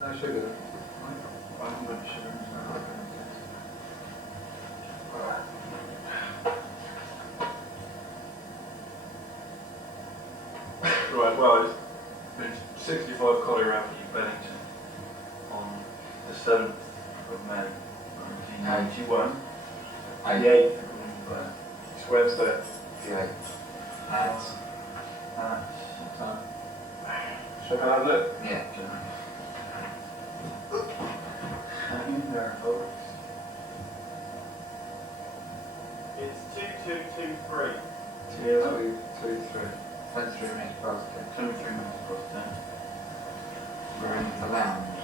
No sugar. I haven't got sugar. Right, well, it's 65 Collier Avenue, Beddington, on the 7th of May, 1991. Eight. The 8th of Blair. It's Wednesday. The 8th. What time? Should I have a look? Yeah. Hang in there, folks. It's 2223. 2, 2, 3. 23 minutes past 10. 23 minutes past 10. We're in the lounge.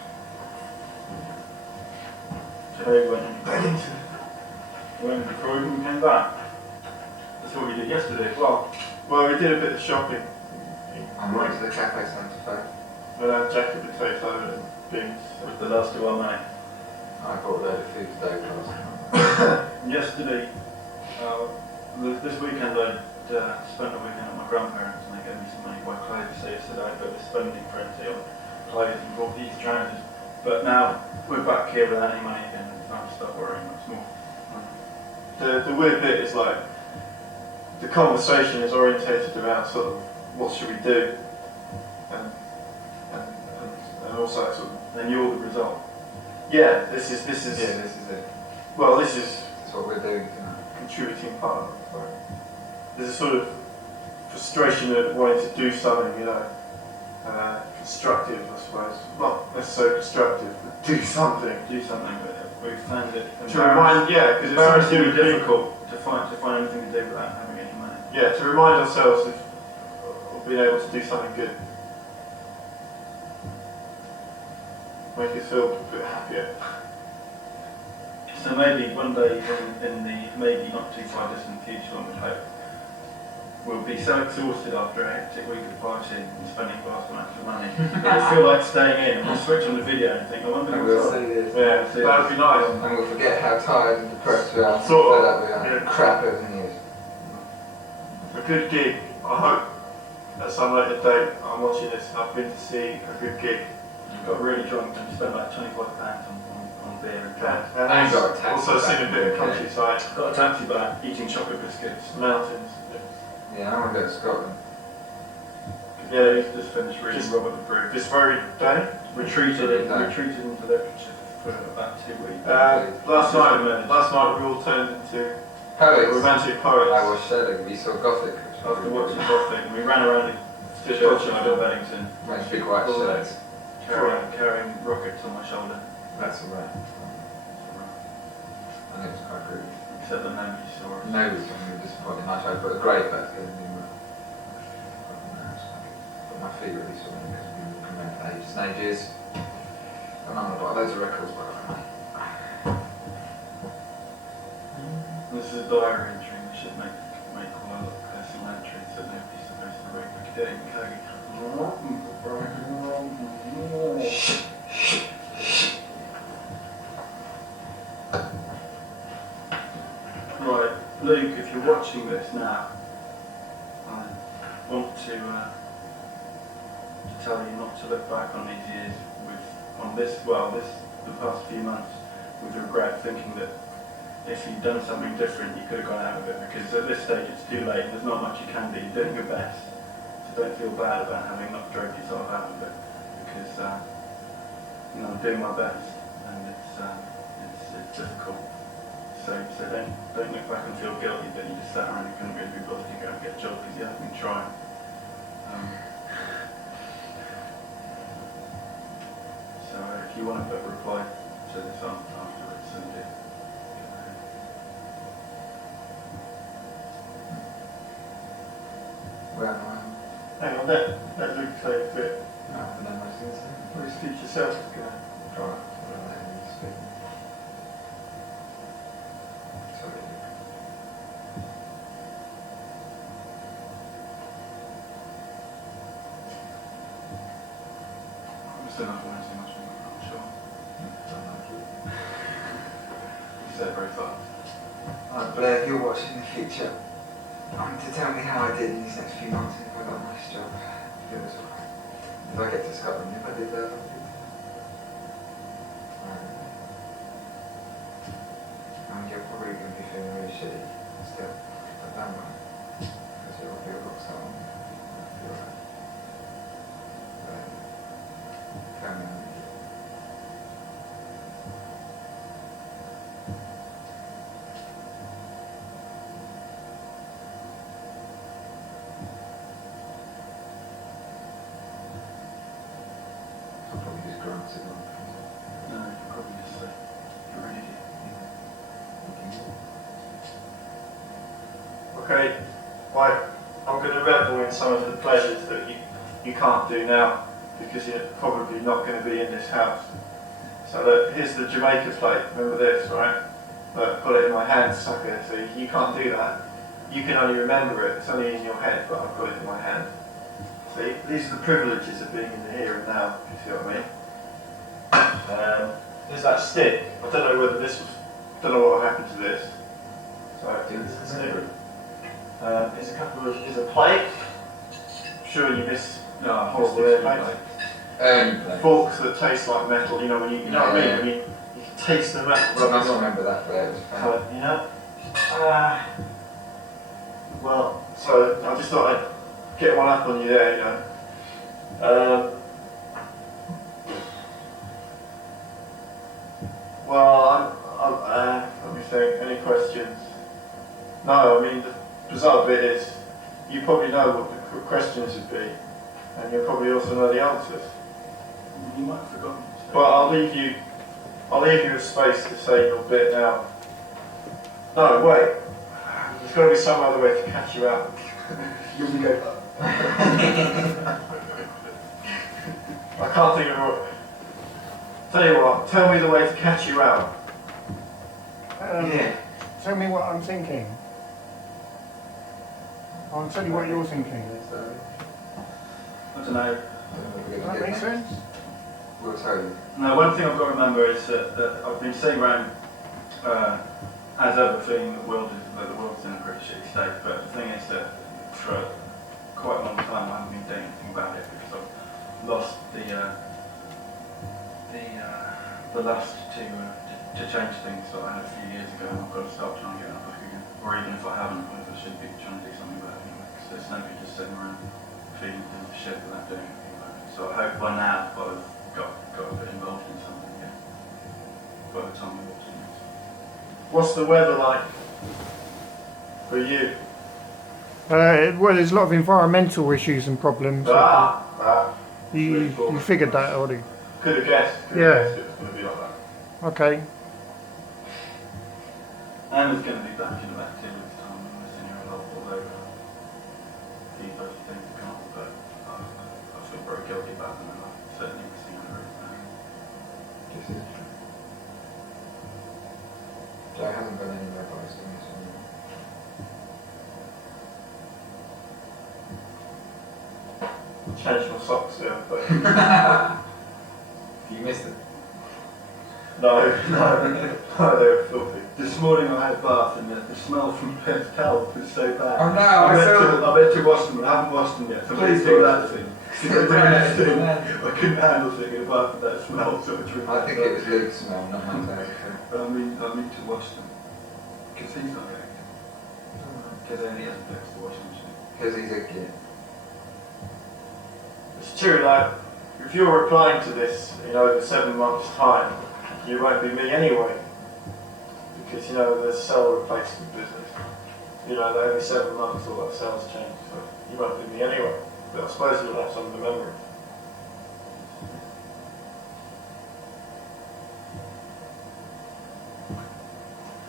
Today we went into Beddington. We went into Croydon and came back. That's what we did yesterday as well. Well, we did a bit of shopping. I'm right to the cafe Santa Fe. We had jacket potato and beans. With the last of our money. I bought a load of food today last night. Yesterday, this weekend I spent a weekend at my grandparents and they gave me some money to buy clothes. So yesterday I put the spending frenzy on clothes and bought these trousers. But now we're back here without any money again and I have to start worrying much more. The weird bit is like, the conversation is orientated around sort of, what should we do? And also sort of, And you're the result. yeah, this is Yeah, this is it. well, this is That's what we're doing tonight. contributing part of it. Right? There's a sort of frustration at wanting to do something, you know, constructive, I suppose. Not necessarily constructive, but do something. Do something with it. We've found it To remind, yeah, because it's embarrassingly something difficult to find anything to do without having any money. yeah, to remind ourselves of being able to do something good. Make us feel a bit happier. So maybe one day in the maybe not too far distant future, one would hope, we'll be so exhausted after a hectic week of partying and spending vast amounts of money that we'll feel like staying in and we'll switch on the video and think, I wonder And what's we'll on. see this. Yeah, that would be nice. And we'll forget how tired and depressed we are. Sort of, that we are. yeah. Crap everything is. A good gig. I hope at some later date I'm watching this and I've been to see a good gig. Got really drunk and spent like £25 on beer and drugs. And And got a taxi also seen a back. bit of countryside, Got a taxi back, eating chocolate biscuits. mountains. Yeah, I want to go to Scotland. Yeah, he's just finished reading Just- Robert the Bruce. This very day. Retreated into literature for about 2 weeks. Last night we all turned into Poets. romantic I poets. was shedding. We saw Gothic. After watching Gothic, we ran around the church in Beddington, Went big white All shirts. carrying rockets on my shoulder. That's alright. I think it was quite good. Except that nobody saw us. Nobody's going to be disappointed. I tried to put a grave back in the room. But my feet really sore because we were coming out for ages and ages. And I'm about loads of records by the way. This is a diary entry. We should make all our personal entries so nobody's supposed to read. We could do it in code. Right, Luke, if you're watching this now, I want to tell you not to look back on these years the past few months with regret, thinking that if you'd done something different, you could have gone out of it, because at this stage it's too late, there's not much you can do, you're doing your best, so don't feel bad about having not dragged yourself out of it, because I'm doing my best, and it's difficult. So don't look back and feel guilty that you just sat around and couldn't really be bothered to go and get a job because you haven't been trying. So if you want to put a reply to this afterwards, then do. Where am I? Hang on, let Luke say a bit. No, I don't know what I was going to say. What his future self is going to. Alright, well, let me speak. Sorry. I'm still not going to say much more, I'm sure. You said it very fast. Alright, Blair, if you're watching in the future, I want you to tell me how I did in these next few months if I got a nice job. If I get to Scotland, if I did that, feeling really shitty, still, but that one, because you'll feel rock star, feel that. Family. I'll probably just grunt it on. No, you can probably just say, you're an idiot. Okay, right, I'm going to revel in some of the pleasures that you can't do now because you're probably not going to be in this house. So look, here's the Jamaica plate, remember this, right? Look, I've got it in my hand, sucker, so you can't do that. You can only remember it, it's only in your head, but I've got it in my hand. See, these are the privileges of being in the here and now, if you see what I mean. There's that stick, I don't know whether this was, don't know what happened to this. So, It's the stick. same. Here's a couple of, here's a plate. I'm sure you miss horrible Horrible plates. Forks that taste like metal, you know, when you know what I mean? When you can taste the metal. Well, I must remember that Blair, it was fun. Yeah. Well, so I just thought I'd get one up on you there, you know. Well, let me think, any questions? No, I mean, the bizarre bit is, you probably know what the questions would be, and you'll probably also know the answers. You might have forgotten. But I'll leave you a space to say your bit now. No, wait. There's got to be some other way to catch you out. You'll be go. I can't think of what. Tell you what, tell me the way to catch you out. Yeah. Tell me what I'm thinking. I'll tell you what you're thinking. I don't know. Does that make sense? We'll tell you. No, one thing I've got to remember is that I've been sitting around as ever feeling that the world's in a pretty shitty state, but the thing is that for quite a long time I haven't been doing anything about it because I've lost the lust to change things that I had a few years ago, and I've got to start trying to get that back again. Or even if I haven't, I should be trying to do something about it anyway, because there's no good just sitting around feeling shit without doing anything about it. So I hope by now I've got a bit involved in something again. By the time we walk in. What's the weather like for you? Well, there's a lot of environmental issues and problems. You figured that already. Could have guessed. Yeah. Guessed it was going to be like that. Okay. Anna's going to be back in about 2 weeks' time. I'm missing her a lot, although these other things come up, but I feel very guilty about them, and I've certainly missing her. This is true. Joe hasn't got any advice on this one. Changed my socks down, but You missed it. no, they were filthy. This morning I had a bath and the smell from Penn's towel was so bad. Oh no, I meant to wash them, but I haven't washed them yet. So Please do wash that thing. I couldn't handle sitting in a bath with that smell, so I drink. I think it was Luke's smell, not my taste. But I need to wash them. Because he's not going to. Because then he hasn't fixed the washing machine. Because he's a kid. It's true, like, if you're replying to this in over 7 months' time, you won't be me anyway. Because, you know, there's cell replacement business. You know, every 7 months all that cells change, so you won't be me anyway. But I suppose you'll have some of the memories.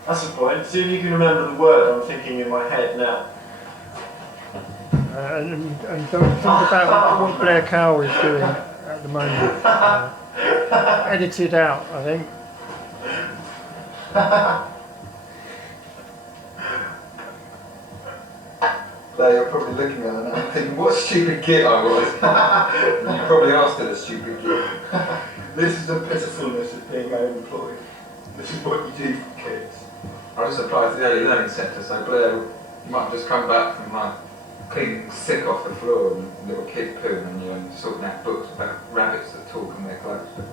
That's the point. See if you can remember the word I'm thinking in my head now. And don't think about what Blair Cow is doing at the moment. Edited out, I think. Blair, you're probably looking at her now thinking, what stupid git I was. And you probably asked her a stupid git. This is the pitifulness of being unemployed. This is what you do for kids. I just applied to the early learning centre, so Blair, you might just come back from like cleaning sick off the floor and little kid poo and you're sorting out books about rabbits that talk and their clothes. But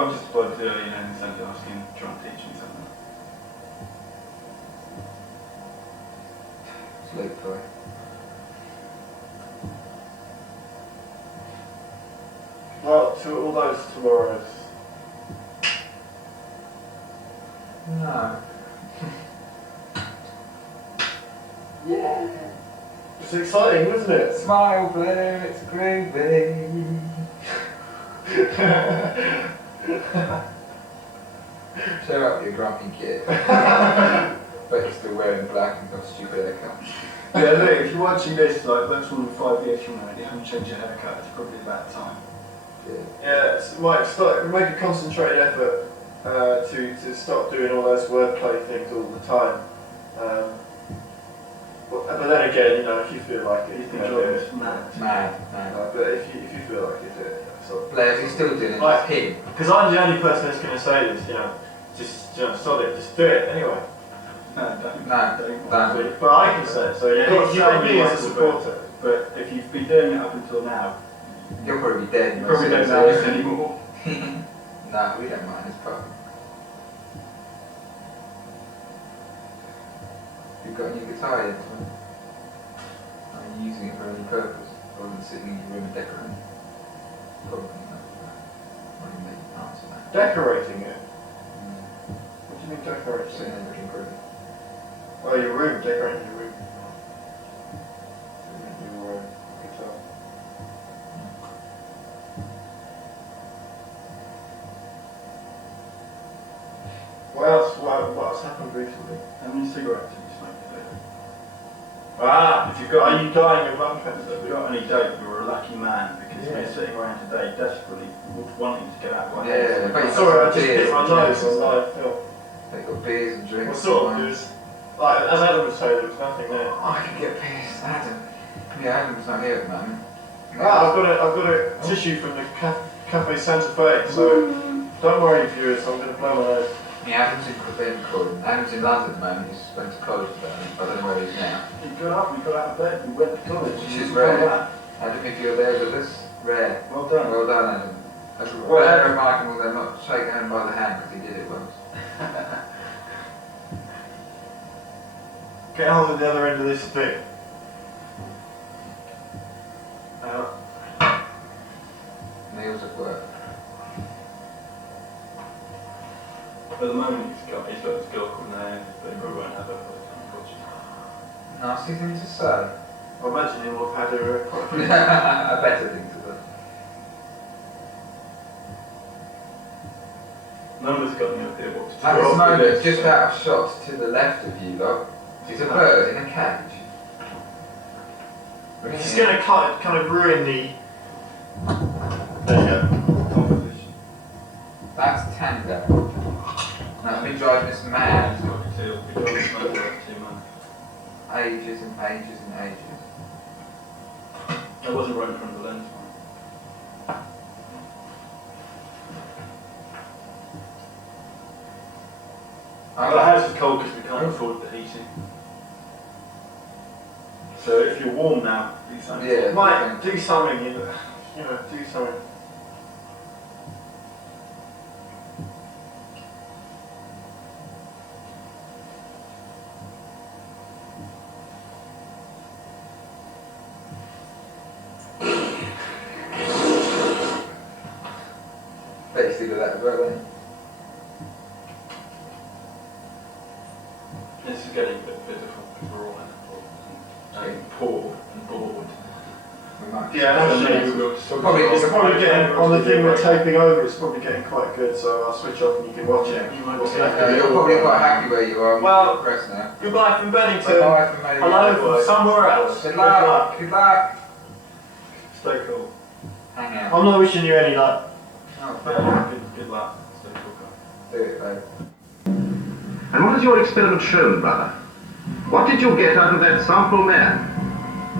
I've just applied to the early learning centre asking, trying to teach me something. sleep for you. Well, to all those tomorrows. No. Yeah. It's exciting, wasn't it? Smile, Blair, it's groovy. Cheer up, you grumpy kid. But you're still wearing black and got a stupid haircut. Yeah, look, if you're watching this, like, that's more than 5 years from now, and you haven't changed your haircut, it's probably about time. Yeah, make a concentrated effort to stop doing all those wordplay things all the time. But then again, you know, if you feel like it, you can do it. Mad. But if you feel like it, do it. So, Blair, he's still doing it, like it's him. because I'm the only person that's going to say this, you know, just sod it, just do it anyway. No, don't. Don't. But I can say it, so yeah, you got me as a supporter. But if you've been doing it up until now, You'll probably be dead. you probably don't know this anymore. Nah, we don't mind, it's fun. You've got a new guitar yet, so are you using it for any purpose, other than sitting in your room and decorating? Probably not. Why don't you answer that? Decorating it? What do you mean decorating Sitting it? there looking pretty. Oh, your room, decorating your room. Your guitar. What's happened recently? How many cigarettes have you smoked today? Are you dying of lung cancer? If you got any dope, you're a lucky man, because Yeah. you're sitting around today desperately wanting to get out of my Yeah, house. but Sorry, I just Beers hit my and nose drinks. on live film. They've got beers and drinks. What sort of and news? Like, as Adam was saying, there was nothing there. I could get pissed. Adam. Yeah, Adam's not here at the moment. I've got a tissue from the Cafe Santa Fe, so don't worry, viewers, I'm going to blow my nose. Yeah, Adam's in Beddington. Adam's in London at the moment. He's went to college today. I don't know where he is now. You got up, you got out of bed, you went to college. Which is you rare. come back. Adam, if you're there with us, rare. Well done. Well done, Adam. Well, Blair and Mike will then not shake Adam by the hand because he did it once. Get on with the other end of this bit. Neil's at work. At the moment, he's got this girl called Naomi, but he probably won't have her for the time, unfortunately. Nasty thing to say. I imagine he will have had a A better thing to do. None of us got any idea what to do. At this after moment, this, just so- out of shot to the left of you lot, is a bird in a cage. It's just going to kind of ruin the... There you go. Composition. That's Tango. That's been driving us mad. Cocktail. We drove this over for 2 months. Ages and ages and ages. That wasn't right in front of the lens. The house is cold because we can't afford the heating. So if you're warm now, do something. Yeah. Might do something, you know, do something. Bet you still do that as well, don't you? This is getting a bit difficult because we're all in and poor and bored. We might. Yeah, So maybe actually, we'll it's probably getting, on the thing we're taping over, it's probably getting quite good, so I'll switch off and you can watch it. You might What's be- left of it. You're probably quite happy where you are. Well, You're depressed now. Goodbye from Beddington. Bye from me. Hello from somewhere else. Good luck. Good luck. Stay cool. Hang out. I'm not wishing you any luck. Oh, Yeah, good luck. Stay cool. do it, babe. And what has your experiment shown, brother? What did you get out of that sample man?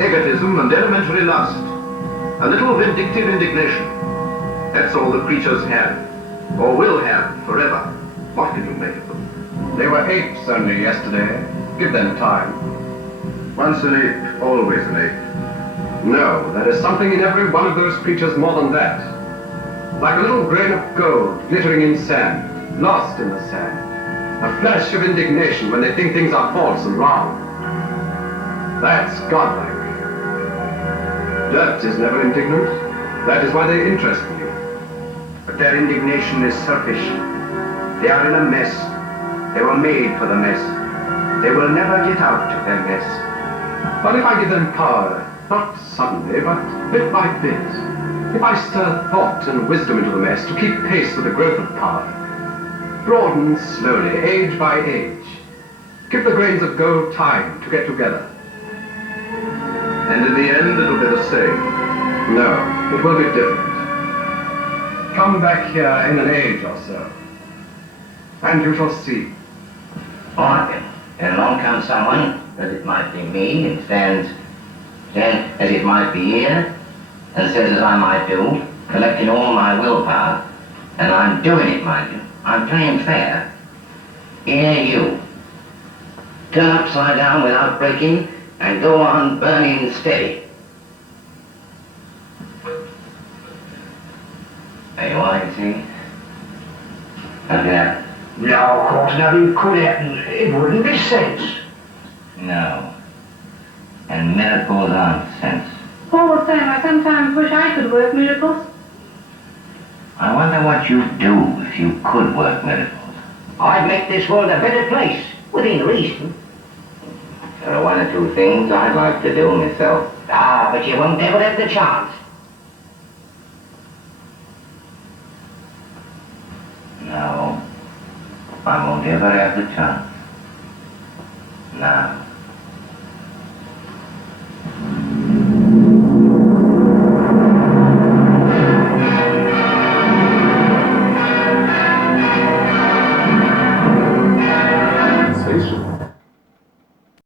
Egotism and elementary lust. A little vindictive indignation. That's all the creatures have, or will have forever. What can you make of them? They were apes only yesterday. Give them time. Once an ape, always an ape. No, there is something in every one of those creatures more than that. Like a little grain of gold glittering in sand, lost in the sand. A flash of indignation when they think things are false and wrong. That's godlike. Dirt is never indignant. That is why they interest me. But their indignation is selfish. They are in a mess. They were made for the mess. They will never get out of their mess. But if I give them power, not suddenly, but bit by bit, if I stir thought and wisdom into the mess to keep pace with the growth of power, broaden slowly, age by age, give the grains of gold time to get together. And in the end, it'll be the same. No, it will be different. Come back here in an age or so, and you shall see. Or, and along comes someone, as it might be me, and stands as it might be here, and says as I might do, collecting all my willpower, and I'm doing it, mind you. I'm playing fair. Here you. Turn upside down without breaking, and go on burning steady. There you are, you see. Nothing happened. No, of course nothing could happen. It wouldn't be sense. No. And miracles aren't sense. All the same, I sometimes wish I could work miracles. I wonder what you'd do if you could work miracles. I'd make this world a better place, within reason. There are one or two things I'd like to do myself. Ah, but you won't ever have the chance. No. I won't ever have the chance. No.